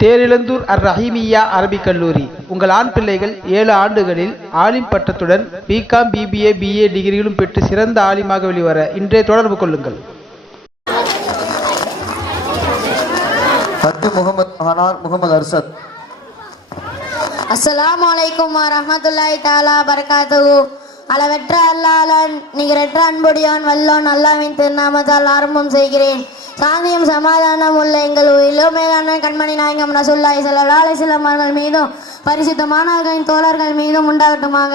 தேரிழந்தூர் அர் ரஹீமியா அரபிக் கல்லூரி. உங்கள் ஆண் பிள்ளைகள் ஏழு ஆண்டுகளில் ஆலிம் பட்டத்துடன் பிகாம் பிபிஏ பிஏ டிகிரிகளும் பெற்று சிறந்த ஆலிமாக வெளிவர இன்றே தொடர்பு கொள்ளுங்கள். ஹத்து முகமது ஹனான் முகமது அர்சத் அஸ்ஸலாமு அலைக்கும் வரஹ்மத்துல்லாஹி தஆலா பரகாத்துஹு. அளவற்ற அல்லாளன் நிகரற்ற அன்புடையான் வல்லோன் அல்லாவின் திருநாமத்தால் ஆரம்பம் செய்கிறேன். சாந்தியும் சமாதானம் உள்ள எங்கள் உயிரிலோ மேலான கண்மணி நாயகம் ரசுல்லாய் சில அலைஹி வஸல்லம் மீதும் பரிசுத்த மாணவர்களின் தோழர்கள் மீதும் உண்டாகட்டுமாக.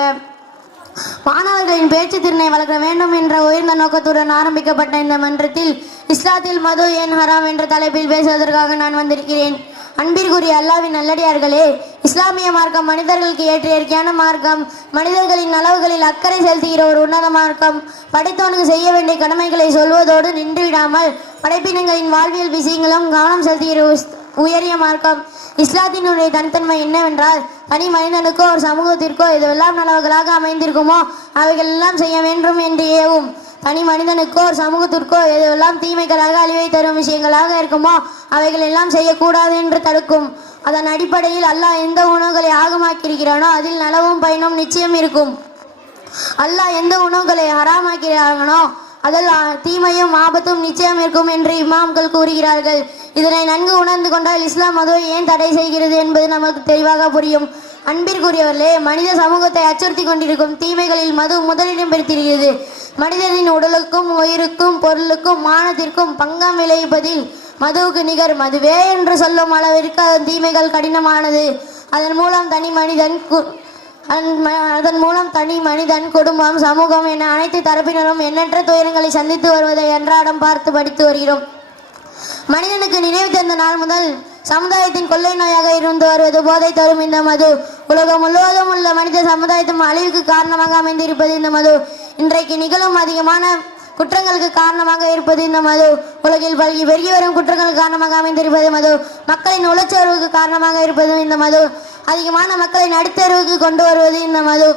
மாணவர்களின் பேச்சு திறனை வளர்க்க வேண்டும் என்ற உயர்ந்த நோக்கத்துடன் ஆரம்பிக்கப்பட்ட இந்த மன்றத்தில் இஸ்லாத்தில் மது ஏன் ஹராம் என்ற தலைப்பில் பேசுவதற்காக நான் வந்திருக்கிறேன். அன்பிற்குரிய அல்லாவின் நல்லடியார்களே இஸ்லாமிய மார்க்கம் மனிதர்களுக்கு ஏற்ற இயற்கையான மார்க்கம். மனிதர்களின் நலவுகளில் அக்கறை செலுத்துகிற ஒரு உன்னத மார்க்கம். படைத்தவனுக்கு செய்ய வேண்டிய கடமைகளை சொல்வதோடு நின்றுவிடாமல் படைப்பினங்களின் வாழ்வியல் விஷயங்களும் கவனம் செலுத்துகிற உஸ்- உயரிய மார்க்கம். இஸ்லாத்தினுடைய தனித்தன்மை என்னவென்றால் தனி மனிதனுக்கோ ஒரு சமூகத்திற்கோ எதுவெல்லாம் நலவுகளாக அமைந்திருக்குமோ அவைகள் எல்லாம் செய்ய வேண்டும் என்று ஏவும். தனி மனிதனுக்கோ ஒரு சமூகத்திற்கோ எதுவெல்லாம் தீமைகளாக அழிவை தரும் விஷயங்களாக இருக்குமோ அவைகள் எல்லாம் செய்யக்கூடாது என்று தடுக்கும். அதன் அடிப்படையில் அல்லாஹ் எந்த உணவுகளை ஆகமாக்கியிருக்கிறானோ அதில் நலவும் பயனும் நிச்சயம் இருக்கும். அல்லாஹ் எந்த உணவுகளை ஹராமாக்கிறார்களோ அதில் தீமையும் ஆபத்தும் நிச்சயம் இருக்கும் என்று இமாம்கள் கூறுகிறார்கள். இதனை நன்கு உணர்ந்து கொண்டால் இஸ்லாம் மதுவை ஏன் தடை செய்கிறது என்பது நமக்கு தெளிவாக புரியும். அன்பிற்குரியவர்களே மனித சமூகத்தை அச்சுறுத்தி கொண்டிருக்கும் தீமைகளில் மது முதலிடம் பெறுத்திருக்கிறது மனிதனின் உடலுக்கும் உயிருக்கும் பொருளுக்கும் மானத்திற்கும் பங்கம் விளைவிப்பதில் மதுவுக்கு நிகர் மதுவே என்று சொல்லும் அளவிற்கு தீமைகள் கடினமானது. அதன் மூலம் தனி மனிதன் கு- அதன் ம- அதன் மூலம் தனி மனிதன் குடும்பம் சமூகம் என அனைத்து தரப்பினரும் எண்ணற்ற துயரங்களை சந்தித்து வருவதை அன்றாடம் பார்த்து படித்து வருகிறோம். மனிதனுக்கு நினைவு தந்த நாள் முதல் சமுதாயத்தின் கொள்ளை நோயாக இருந்து வருவது போதை தரும் இந்த மது. உலகம் முழுவதும் உள்ள மனித சமுதாயத்தின் அழிவுக்கு காரணமாக அமைந்திருப்பது இந்த மது. இன்றைக்கு நிகழும் அதிகமான குற்றங்களுக்கு காரணமாக இருப்பது இந்த மது? உலகில் பல்கி பெருகி வரும் குற்றங்களுக்கு காரணமாக அமைந்திருப்பது மது? மக்களின் உளச்சோர்வுக்கு காரணமாக இருப்பது இந்த மது? அதிகமான மக்களை நடுத்தருவுக்கு கொண்டு வருவது இந்த மது?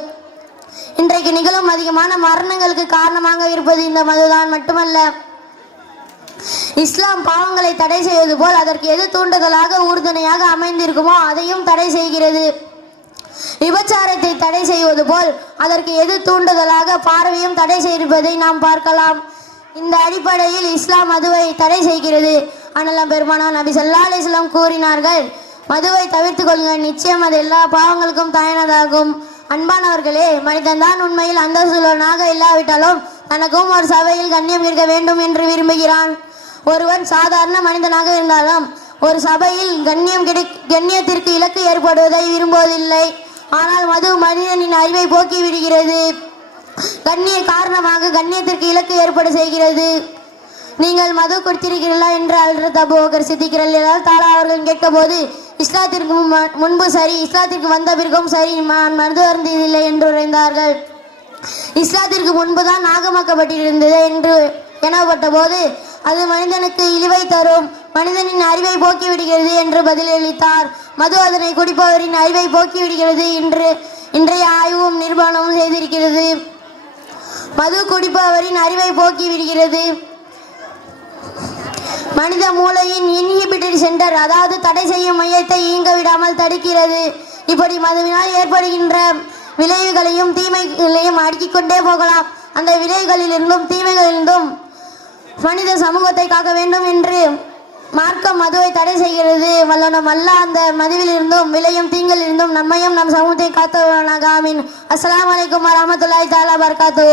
இன்றைக்கு நிகழும் அதிகமான மரணங்களுக்கு காரணமாக இருப்பது இந்த மதுதான் மட்டுமல்ல. இஸ்லாம் பாவங்களை தடை செய்வது போல் அதற்கு எது தூண்டுதலாக ஊர்துணையாக அமைந்திருக்குமோ அதையும் தடை செய்கிறது. விபச்சாரத்தை தடை செய்வது போல் அதற்கு எது தூண்டுதலாக பார்வையும் தடை செய்திருப்பதை நாம் பார்க்கலாம். இந்த அடிப்படையில் இஸ்லாம் மதுவை தடை செய்கிறது. ஆனால் பெருமானா நபி சல்லா அலைஹி கூறினார்கள் மதுவை தவிர்த்து கொள்ளுங்கள். நிச்சயம் அது எல்லா பாவங்களுக்கும் தயனதாகும். அன்பானவர்களே மனிதன்தான் உண்மையில் அந்தஸ்துள்ளவனாக இல்லாவிட்டாலும் தனக்கும் ஒரு சபையில் கண்ணியம் இருக்க வேண்டும் என்று விரும்புகிறான். ஒருவன் சாதாரண மனிதனாக இருந்தாலும் ஒரு சபையில் கண்ணியம் கிடை கண்ணியத்திற்கு இலக்கு ஏற்படுவதை விரும்புவதில்லை. ஆனால் மது மனிதனின் அறிவை போக்கி விடுகிறது. கண்ணிய காரணமாக கண்ணியத்திற்கு இலக்கு ஏற்பாடு செய்கிறது. நீங்கள் மது குடித்திருக்கிறீர்களா என்று அல்ரத் அபுபக்கர் சித்திக்கிறீர்கள் தாலா அவர்கள் கேட்கபோது இஸ்லாத்திற்கு முன்பு சரி இஸ்லாத்திற்கு வந்த பிறகும் சரி நான் மது அருந்தியதில்லை என்று உரைந்தார்கள். இஸ்லாத்திற்கு முன்புதான் நாகமாக்கப்பட்டிருந்தது என்று எனப்பட்ட போது அது மனிதனுக்கு இழிவை தரும் மனிதனின் அறிவை போக்கி விடுகிறது என்று பதிலளித்தார். மது அதனை குடிப்பவரின் அறிவை போக்கி விடுகிறது என்று இன்றைய ஆய்வும் நிர்மாணமும் செய்திருக்கிறது. மது குடிப்பவரின் அறிவை போக்கி விடுகிறது மனித மூளையின் இன்ஹிபிட்டரி சென்டர் அதாவது தடை செய்யும் மையத்தை இயங்க விடாமல் தடுக்கிறது. இப்படி மதுவினால் ஏற்படுகின்ற விளைவுகளையும் தீமைகளையும் அடுக்கிக் கொண்டே போகலாம். அந்த விளைவுகளிலிருந்தும் தீமைகளிலிருந்தும் மனித சமூகத்தை காக்க வேண்டும் என்று மார்க்கம் மதுவை தடை செய்கிறது. வல்லனம் அல்ல அந்த மதுவில் இருந்தும் விளையும் தீங்கிலிருந்தும் நம்மையும் நம் சமூகத்தை காத்தவனாக ஆமீன். அஸ்ஸலாமு அலைக்கும் தாலா பர்காத்து